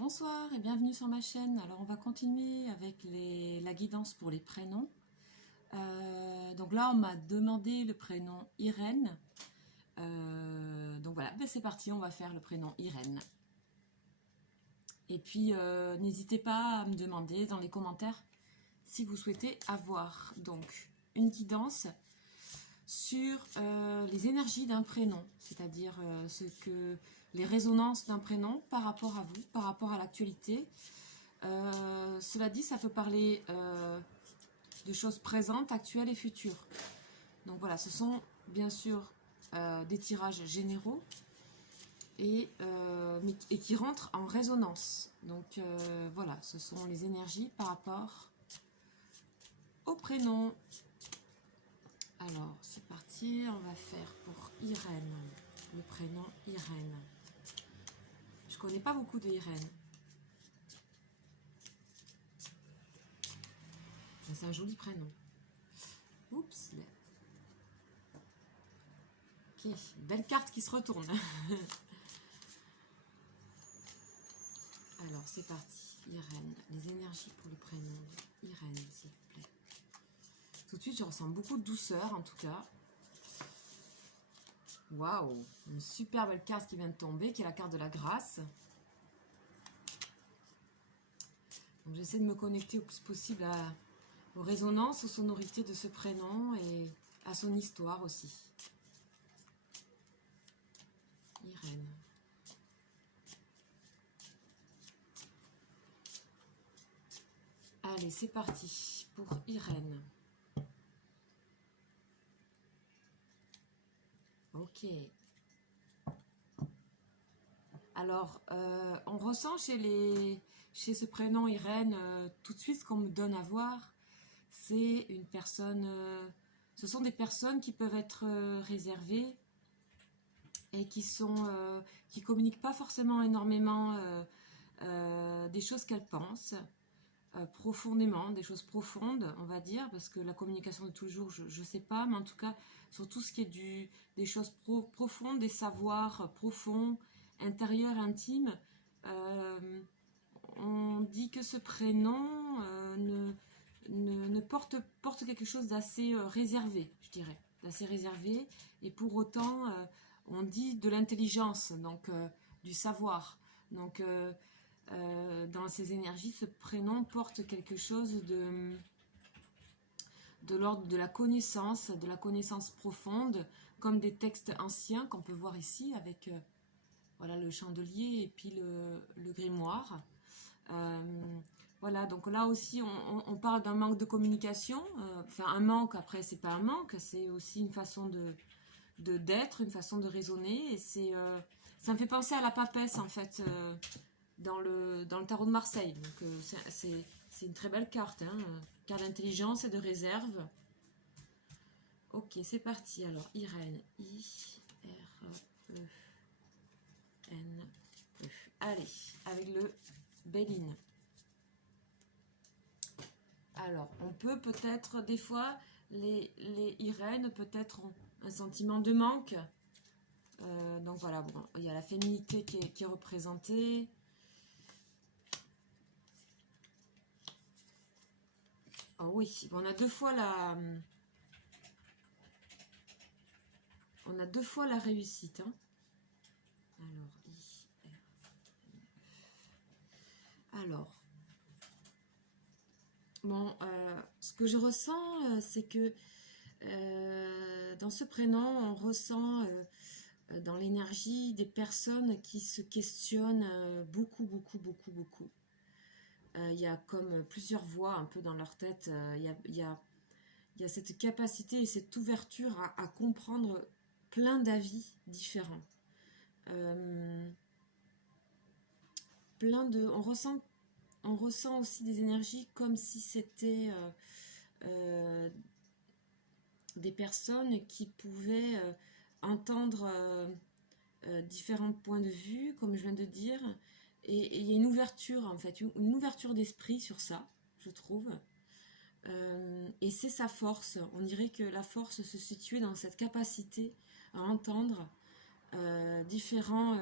Bonsoir et bienvenue sur ma chaîne. Alors on va continuer avec la guidance pour les prénoms. Donc là on m'a demandé le prénom Irène. Donc voilà, ben c'est parti, on va faire le prénom Irène. Et puis n'hésitez pas à me demander dans les commentaires si vous souhaitez avoir donc une guidance sur les énergies d'un prénom, c'est-à-dire les résonances d'un prénom par rapport à vous, par rapport à l'actualité. Cela dit, ça peut parler de choses présentes, actuelles et futures. Donc voilà, ce sont bien sûr des tirages généraux et qui rentrent en résonance. Donc voilà, ce sont les énergies par rapport au prénom. Alors, c'est parti, on va faire pour Irène, le prénom Irène. Je connais pas beaucoup de Irène. C'est un joli prénom. Oups. Ok, belle carte qui se retourne. Alors, c'est parti. Irène, les énergies pour le prénom. Irène, s'il vous plaît. Tout de suite, je ressens beaucoup de douceur, en tout cas. Waouh, une super belle carte qui vient de tomber, qui est la carte de la grâce. Donc j'essaie de me connecter au plus possible aux résonances, aux sonorités de ce prénom et à son histoire aussi. Irène. Allez, c'est parti pour Irène. Ok. Alors, on ressent chez ce prénom Irène, tout de suite ce qu'on me donne à voir, c'est une personne, ce sont des personnes qui peuvent être réservées et qui communiquent pas forcément énormément des choses qu'elles pensent, profondément, des choses profondes, on va dire, parce que la communication de toujours, je sais pas, mais en tout cas, sur tout ce qui est des choses profondes, des savoirs profonds, intérieurs, intimes, on dit que ce prénom porte quelque chose d'assez réservé, je dirais, d'assez réservé, et pour autant, on dit de l'intelligence, donc du savoir, donc dans ces énergies, ce prénom porte quelque chose de l'ordre de la connaissance profonde, comme des textes anciens qu'on peut voir ici avec voilà, le chandelier et puis le grimoire. Voilà, donc là aussi on parle d'un manque de communication, enfin un manque, après c'est pas un manque, c'est aussi une façon d'être, une façon de raisonner, et ça me fait penser à la papesse en fait, dans le tarot de Marseille. Donc c'est une très belle carte, hein, carte d'intelligence et de réserve. Ok, c'est parti. Alors Irène, I-R-E-N-E. Allez, avec le Béline. Alors, on peut-être, des fois, les Irènes peut-être ont un sentiment de manque. Donc voilà, bon, il y a la féminité qui est représentée. Oh oui, on a deux fois la réussite. Hein. Alors, bon, ce que je ressens, c'est que dans ce prénom, on ressent dans l'énergie des personnes qui se questionnent beaucoup. Il y a comme plusieurs voix un peu dans leur tête. Il y a cette capacité et cette ouverture à comprendre plein d'avis différents. On ressent aussi des énergies comme si c'était des personnes qui pouvaient entendre différents points de vue, comme je viens de dire, et il y a une ouverture en fait, une ouverture d'esprit sur ça, je trouve. Et c'est sa force. On dirait que la force se situait dans cette capacité à entendre différents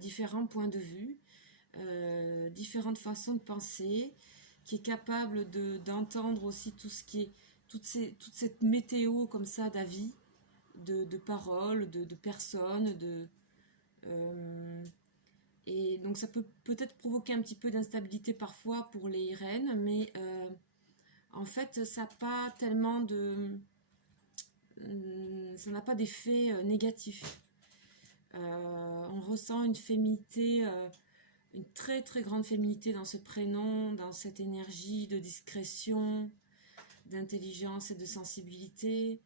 différents points de vue, différentes façons de penser, qui est capable d'entendre aussi tout ce qui est, toute cette météo comme ça d'avis, de paroles, de personnes, et donc ça peut peut-être provoquer un petit peu d'instabilité parfois pour les reines, mais en fait ça n'a pas tellement ça n'a pas d'effet négatif. On ressent une féminité, une très très grande féminité dans ce prénom, dans cette énergie de discrétion, d'intelligence et de sensibilité.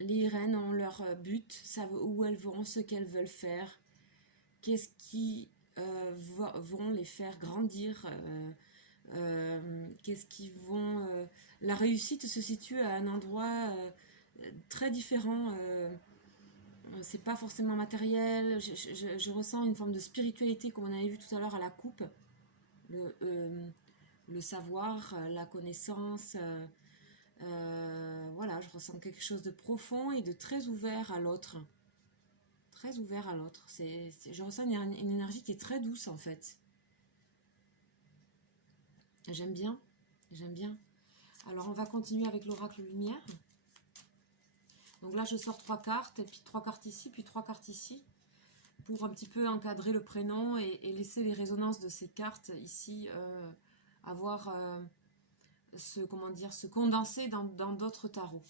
Les reines ont leur but, savent où elles vont, ce qu'elles veulent faire, qu'est-ce qui vont les faire grandir, qu'est-ce qui vont... La réussite se situe à un endroit très différent. C'est pas forcément matériel. Je ressens une forme de spiritualité, comme on avait vu tout à l'heure à la coupe. Le savoir, la connaissance... voilà, je ressens quelque chose de profond et de très ouvert à l'autre. Très ouvert à l'autre. Je ressens une énergie qui est très douce en fait. J'aime bien. J'aime bien. Alors on va continuer avec l'oracle lumière. Donc là je sors 3 cartes, et puis 3 cartes ici, puis 3 cartes ici, pour un petit peu encadrer le prénom et laisser les résonances de ces cartes ici avoir... se condenser dans d'autres tarots.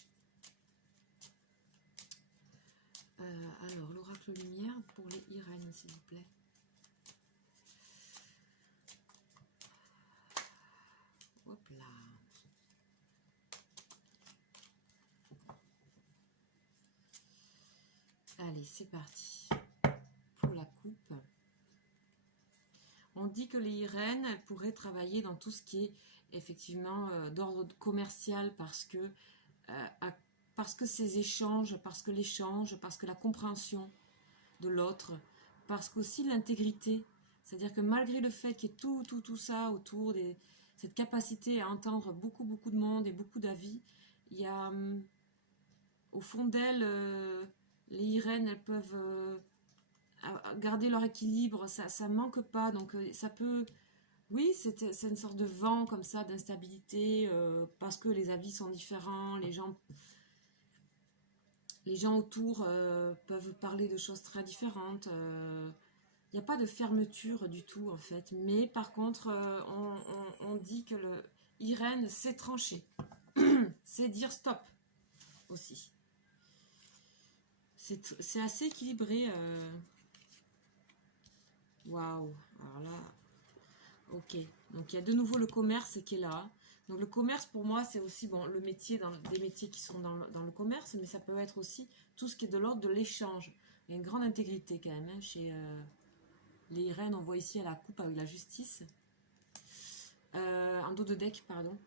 Alors, l'oracle lumière pour les Irène, s'il vous plaît. Hop là. Allez, c'est parti. Pour la coupe. On dit que les Irènes pourraient travailler dans tout ce qui est effectivement d'ordre commercial parce que ces échanges, parce que l'échange, parce que la compréhension de l'autre, parce qu'aussi l'intégrité, c'est-à-dire que malgré le fait qu'il y ait tout ça autour, cette capacité à entendre beaucoup de monde et beaucoup d'avis, il y a au fond d'elles, les Irènes, elles peuvent garder leur équilibre, ça manque pas, donc ça peut... Oui, c'est une sorte de vent comme ça, d'instabilité, parce que les avis sont différents, les gens autour peuvent parler de choses très différentes. Il n'y a pas de fermeture du tout, en fait. Mais par contre, on dit que le Irène, c'est trancher. C'est dire stop, aussi. C'est assez équilibré. Waouh. Alors là... Ok, donc il y a de nouveau le commerce qui est là. Donc le commerce pour moi c'est aussi bon, le métier, des métiers qui sont dans le commerce, mais ça peut être aussi tout ce qui est de l'ordre de l'échange. Il y a une grande intégrité quand même chez les Irènes, on voit ici à la coupe avec la justice. Un dos de deck, pardon,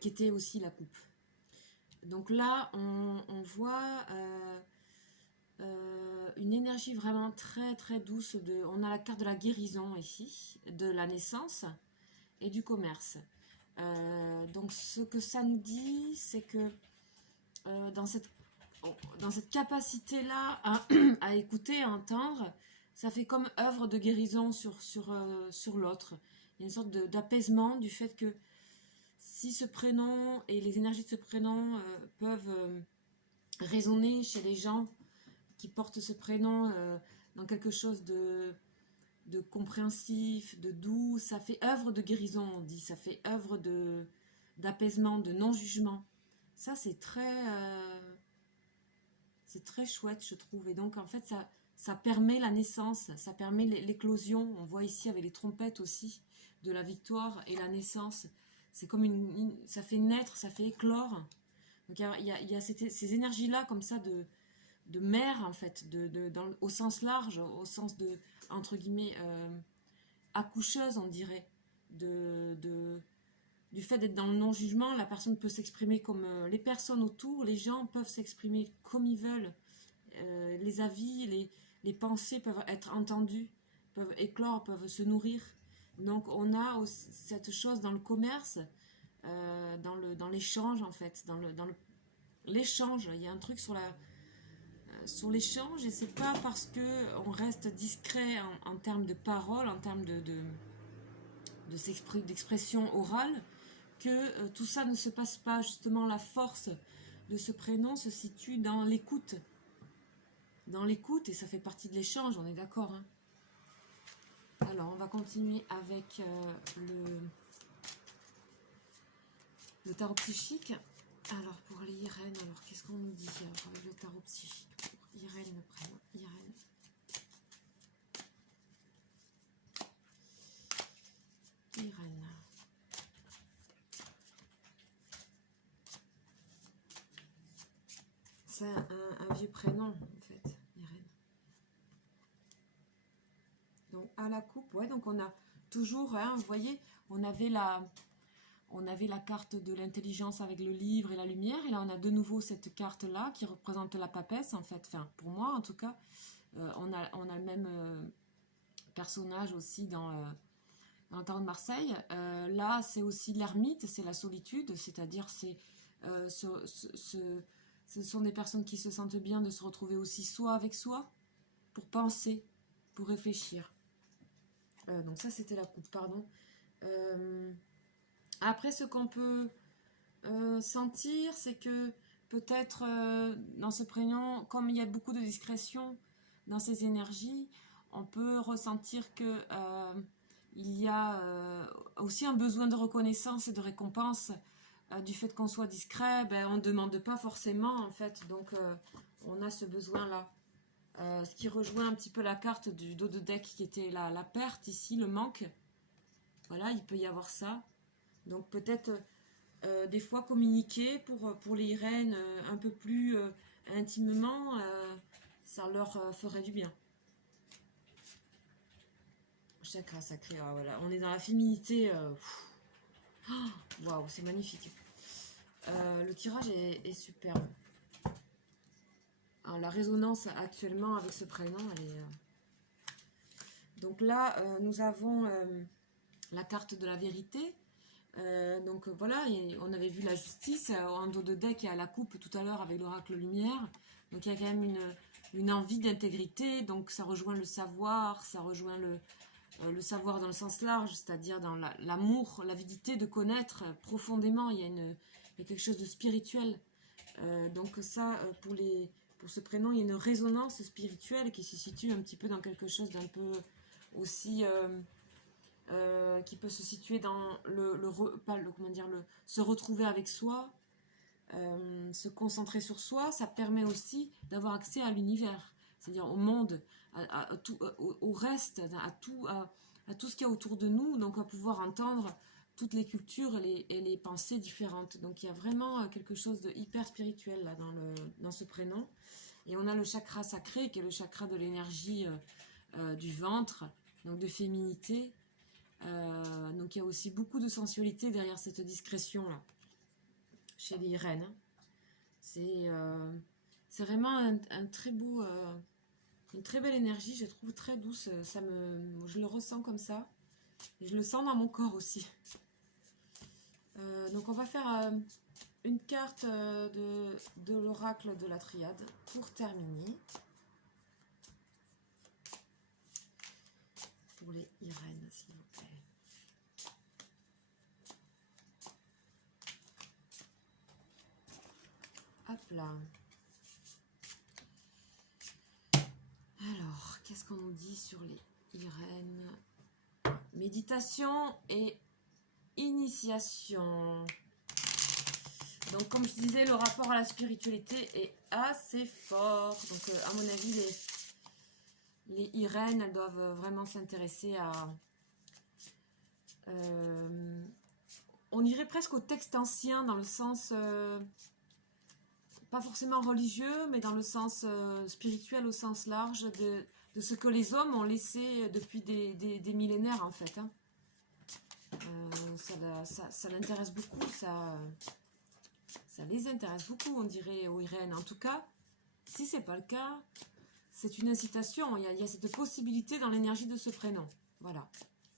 qui était aussi la coupe. Donc là on voit... une énergie vraiment très douce. On a la carte de la guérison ici, de la naissance et du commerce. Donc ce que ça nous dit, c'est que dans cette capacité-là à écouter, à entendre, ça fait comme œuvre de guérison sur l'autre. Il y a une sorte d'apaisement du fait que si ce prénom et les énergies de ce prénom peuvent résonner chez les gens qui porte ce prénom dans quelque chose de compréhensif, de doux, ça fait œuvre de guérison, on dit, ça fait œuvre d'apaisement, de non-jugement. Ça, c'est très chouette, je trouve. Et donc, en fait, ça permet la naissance, ça permet l'éclosion. On voit ici avec les trompettes aussi, de la victoire et la naissance. C'est comme ça fait naître, ça fait éclore. Donc, il y a ces énergies-là, comme ça, de mère en fait, au sens large, au sens de, entre guillemets, accoucheuse on dirait, du fait d'être dans le non-jugement, la personne peut s'exprimer comme les personnes autour, les gens peuvent s'exprimer comme ils veulent, les avis, les pensées peuvent être entendues, peuvent éclore, peuvent se nourrir. Donc on a aussi cette chose dans le commerce, dans l'échange en fait, dans l'échange, il y a un truc sur sur l'échange, et c'est pas parce que on reste discret en termes de parole, en termes d'expression orale, que tout ça ne se passe pas. Justement, la force de ce prénom se situe dans l'écoute. Dans l'écoute, et ça fait partie de l'échange, on est d'accord, hein. Alors, on va continuer avec le tarot psychique. Alors, pour les Irène, alors qu'est-ce qu'on nous dit avec le tarot psychique pour Irène, le prénom Irène. Irène. C'est un vieux prénom, en fait, Irène. Donc, à la coupe, ouais, donc on a toujours, hein, vous voyez, on avait la carte de l'intelligence avec le livre et la lumière, et là on a de nouveau cette carte-là qui représente la papesse, en fait, enfin, pour moi en tout cas, on a le même personnage aussi dans le tarot de Marseille. Là, c'est aussi l'ermite, c'est la solitude, c'est-à-dire ce sont des personnes qui se sentent bien de se retrouver aussi soi avec soi, pour penser, pour réfléchir. Donc ça, c'était la coupe, pardon. Après, ce qu'on peut sentir, c'est que peut-être dans ce prénom, comme il y a beaucoup de discrétion dans ces énergies, on peut ressentir que il y a aussi un besoin de reconnaissance et de récompense du fait qu'on soit discret. Ben, on ne demande pas forcément, en fait, donc on a ce besoin-là. Ce qui rejoint un petit peu la carte du dos de deck qui était la perte ici, le manque. Voilà, il peut y avoir ça. Donc peut-être des fois communiquer pour les Irènes un peu plus intimement, ça leur ferait du bien. Chakra sacré, ah, voilà, on est dans la féminité. Waouh, c'est magnifique. Le tirage est superbe. Alors, la résonance actuellement avec ce prénom, elle est... Donc là, nous avons la carte de la vérité. Donc voilà, on avait vu la justice en dos de deck et à la coupe tout à l'heure avec l'oracle lumière. Donc il y a quand même une envie d'intégrité, donc ça rejoint le savoir, ça rejoint le savoir dans le sens large, c'est-à-dire dans l'amour, l'avidité de connaître profondément. Il y a quelque chose de spirituel. Donc ça, pour ce prénom, il y a une résonance spirituelle qui se situe un petit peu dans quelque chose d'un peu aussi... qui peut se situer dans se retrouver avec soi, se concentrer sur soi. Ça permet aussi d'avoir accès à l'univers, c'est-à-dire au monde, au reste, à tout ce qu'il y a autour de nous, donc à pouvoir entendre toutes les cultures et les pensées différentes. Donc il y a vraiment quelque chose de hyper spirituel là, dans ce prénom. Et on a le chakra sacré qui est le chakra de l'énergie du ventre, donc de féminité. Donc il y a aussi beaucoup de sensualité derrière cette discrétion là chez les Irènes. C'est vraiment un très beau, une très belle énergie, je trouve très douce. Je le ressens comme ça et je le sens dans mon corps aussi. Donc on va faire une carte de l'oracle de la triade pour terminer. Pour les Irènes, s'il vous plaît. Hop là. Alors, qu'est-ce qu'on nous dit sur les Irènes? Méditation et initiation. Donc, comme je disais, le rapport à la spiritualité est assez fort. Donc, à mon avis, les Irènes, elles doivent vraiment s'intéresser à... on irait presque au texte ancien dans le sens... pas forcément religieux, mais dans le sens spirituel au sens large de ce que les hommes ont laissé depuis des millénaires en fait. Hein. Ça l'intéresse beaucoup, ça les intéresse beaucoup, on dirait aux Irènes. En tout cas, si c'est pas le cas, c'est une incitation. Il y a cette possibilité dans l'énergie de ce prénom. Voilà.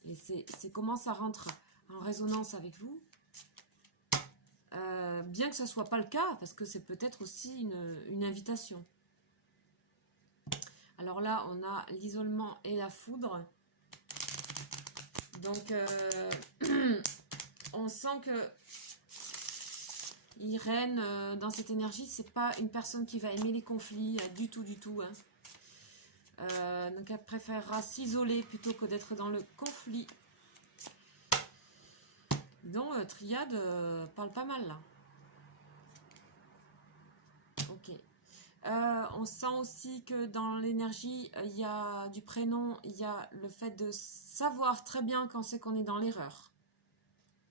Et c'est comment ça rentre en résonance avec vous. Bien que ce ne soit pas le cas, parce que c'est peut-être aussi une invitation. Alors là, on a l'isolement et la foudre. Donc, on sent que Irène, dans cette énergie, c'est pas une personne qui va aimer les conflits, du tout, du tout. Hein. Donc, elle préférera s'isoler plutôt que d'être dans le conflit. Donc, Triade parle pas mal, là. Ok. On sent aussi que dans l'énergie, il y a du prénom, il y a le fait de savoir très bien quand c'est qu'on est dans l'erreur.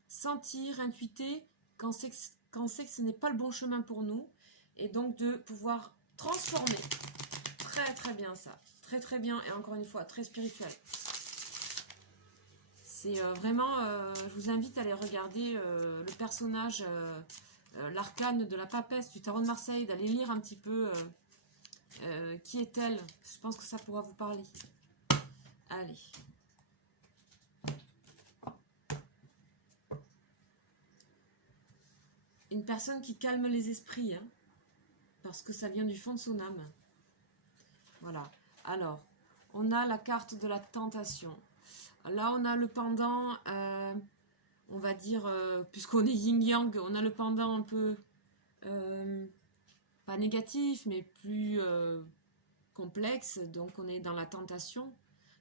Sentir, intuiter quand c'est que ce n'est pas le bon chemin pour nous. Et donc de pouvoir transformer. Très très bien ça. Très très bien et encore une fois, très spirituel. C'est vraiment, je vous invite à aller regarder le personnage, l'arcane de la papesse du tarot de Marseille, d'aller lire un petit peu qui est-elle. Je pense que ça pourra vous parler. Allez. Une personne qui calme les esprits, hein, parce que ça vient du fond de son âme. Voilà. Alors, on a la carte de la tentation. Là, on a le pendant, on va dire, puisqu'on est yin-yang, on a le pendant un peu, pas négatif, mais plus complexe. Donc, on est dans la tentation.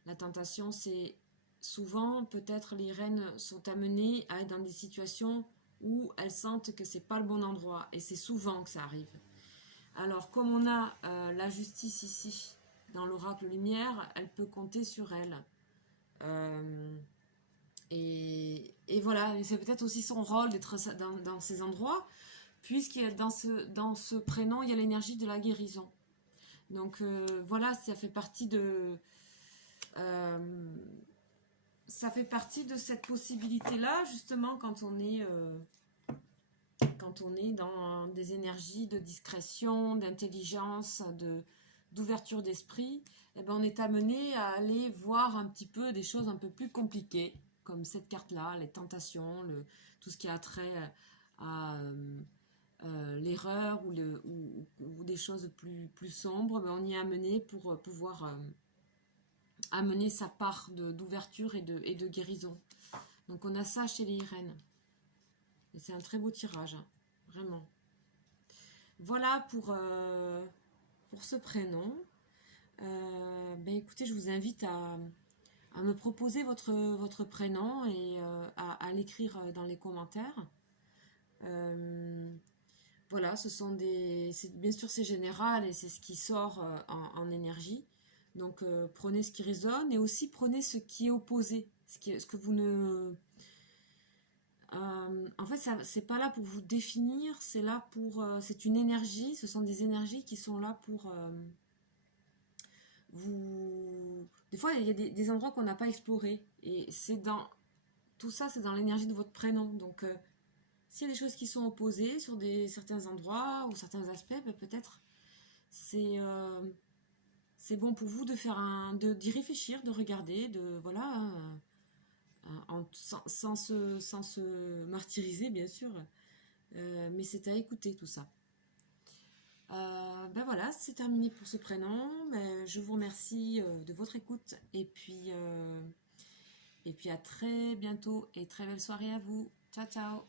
La tentation, c'est souvent, peut-être, les reines sont amenées à être dans des situations où elles sentent que c'est pas le bon endroit. Et c'est souvent que ça arrive. Alors, comme on a la justice ici, dans l'oracle lumière, elle peut compter sur elle. Et voilà, c'est peut-être aussi son rôle d'être dans ces endroits, puisqu'il y a dans ce prénom, il y a l'énergie de la guérison. Donc voilà, ça fait partie de cette possibilité-là, justement, quand on est dans des énergies de discrétion, d'intelligence, d'ouverture d'esprit, eh ben on est amené à aller voir un petit peu des choses un peu plus compliquées, comme cette carte-là, les tentations, tout ce qui a trait à l'erreur ou des choses plus sombres. Ben on y est amené pour pouvoir amener sa part d'ouverture et de guérison. Donc on a ça chez les Irènes. Et c'est un très beau tirage, hein, vraiment. Voilà pour ce prénom. Ben écoutez, je vous invite à me proposer votre prénom et à l'écrire dans les commentaires. Voilà, bien sûr c'est général et c'est ce qui sort en énergie. Donc prenez ce qui résonne et aussi prenez ce qui est opposé, ce que vous ne... en fait, c'est pas là pour vous définir, c'est là pour... c'est une énergie, ce sont des énergies qui sont là pour vous... Des fois, il y a des endroits qu'on n'a pas explorés. Et tout ça, c'est dans l'énergie de votre prénom. Donc, s'il y a des choses qui sont opposées sur certains endroits ou certains aspects, peut-être c'est bon pour vous d'y réfléchir, de regarder, voilà... sans se martyriser bien sûr, mais c'est à écouter tout ça. Ben voilà, c'est terminé pour ce prénom. Ben, je vous remercie de votre écoute et puis à très bientôt et très belle soirée à vous. Ciao ciao.